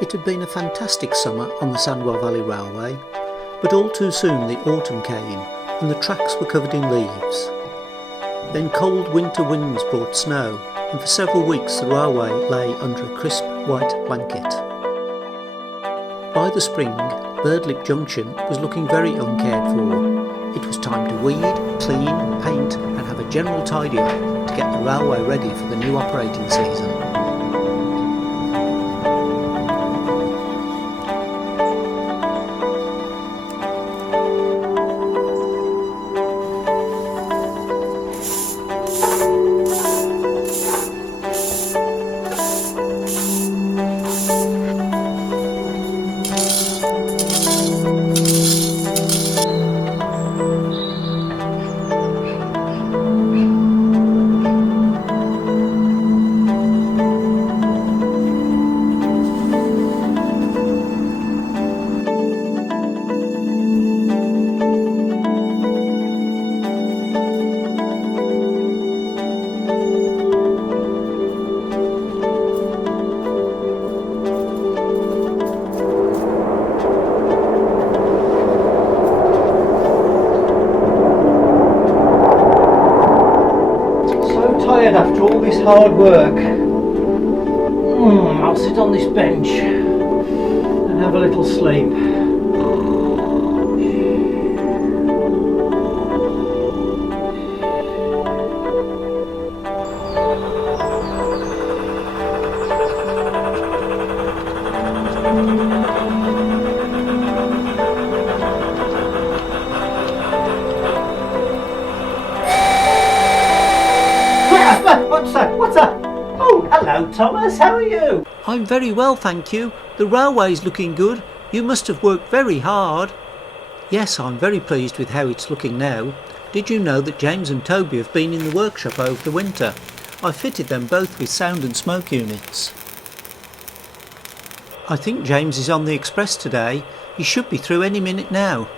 It had been a fantastic summer on the Sandwell Valley Railway, but all too soon the autumn came and the tracks were covered in leaves. Then cold winter winds brought snow, and for several weeks the railway lay under a crisp white blanket. By the spring, Birdlip Junction was looking very uncared for. It was time to weed, clean, paint and have a general tidy up to get the railway ready for the new operating season. After all this hard work, I'll sit on this bench and have a little sleep. What's that? Oh, hello Thomas, how are you? I'm very well, thank you. The railway's looking good. You must have worked very hard. Yes, I'm very pleased with how it's looking now. Did you know that James and Toby have been in the workshop over the winter? I fitted them both with sound and smoke units. I think James is on the express today. He should be through any minute now.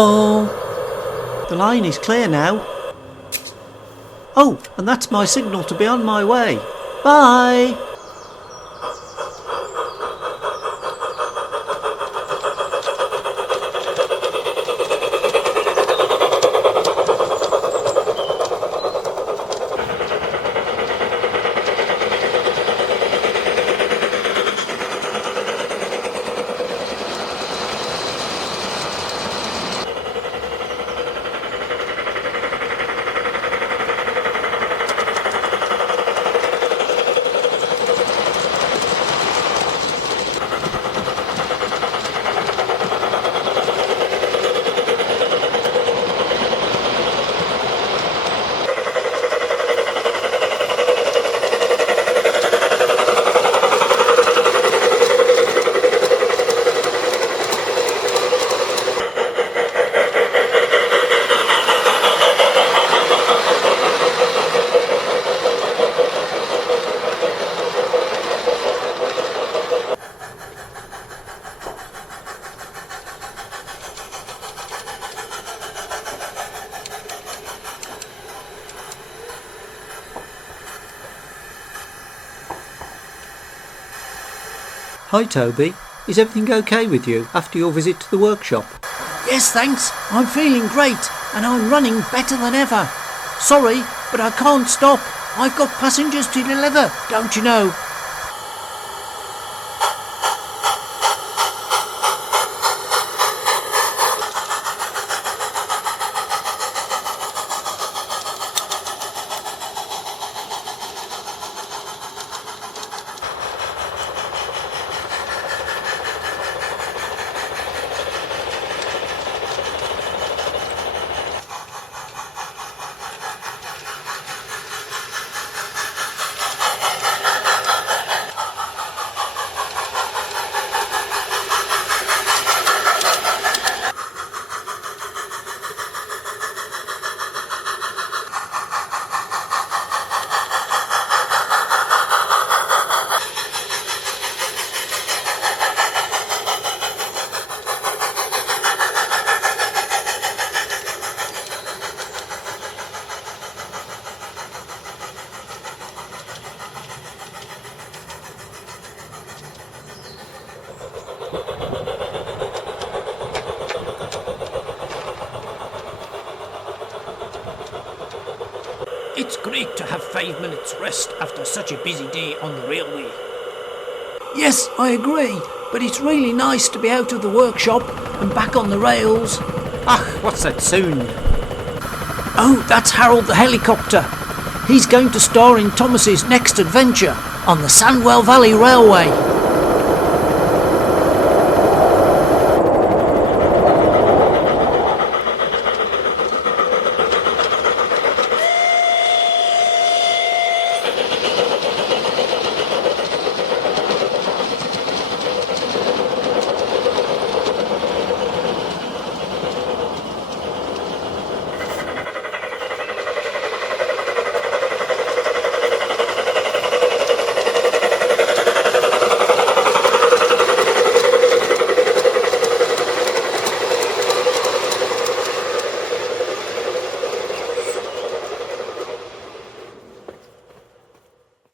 Oh, the line is clear now. Oh, and that's my signal to be on my way. Bye. Hi Toby, is everything okay with you after your visit to the workshop? Yes thanks, I'm feeling great and I'm running better than ever. Sorry, but I can't stop. I've got passengers to deliver, don't you know? It's great to have 5 minutes rest after such a busy day on the railway. Yes, I agree, but it's really nice to be out of the workshop and back on the rails. Ah, what's that sound? Oh, that's Harold the helicopter. He's going to star in Thomas's next adventure on the Sandwell Valley Railway.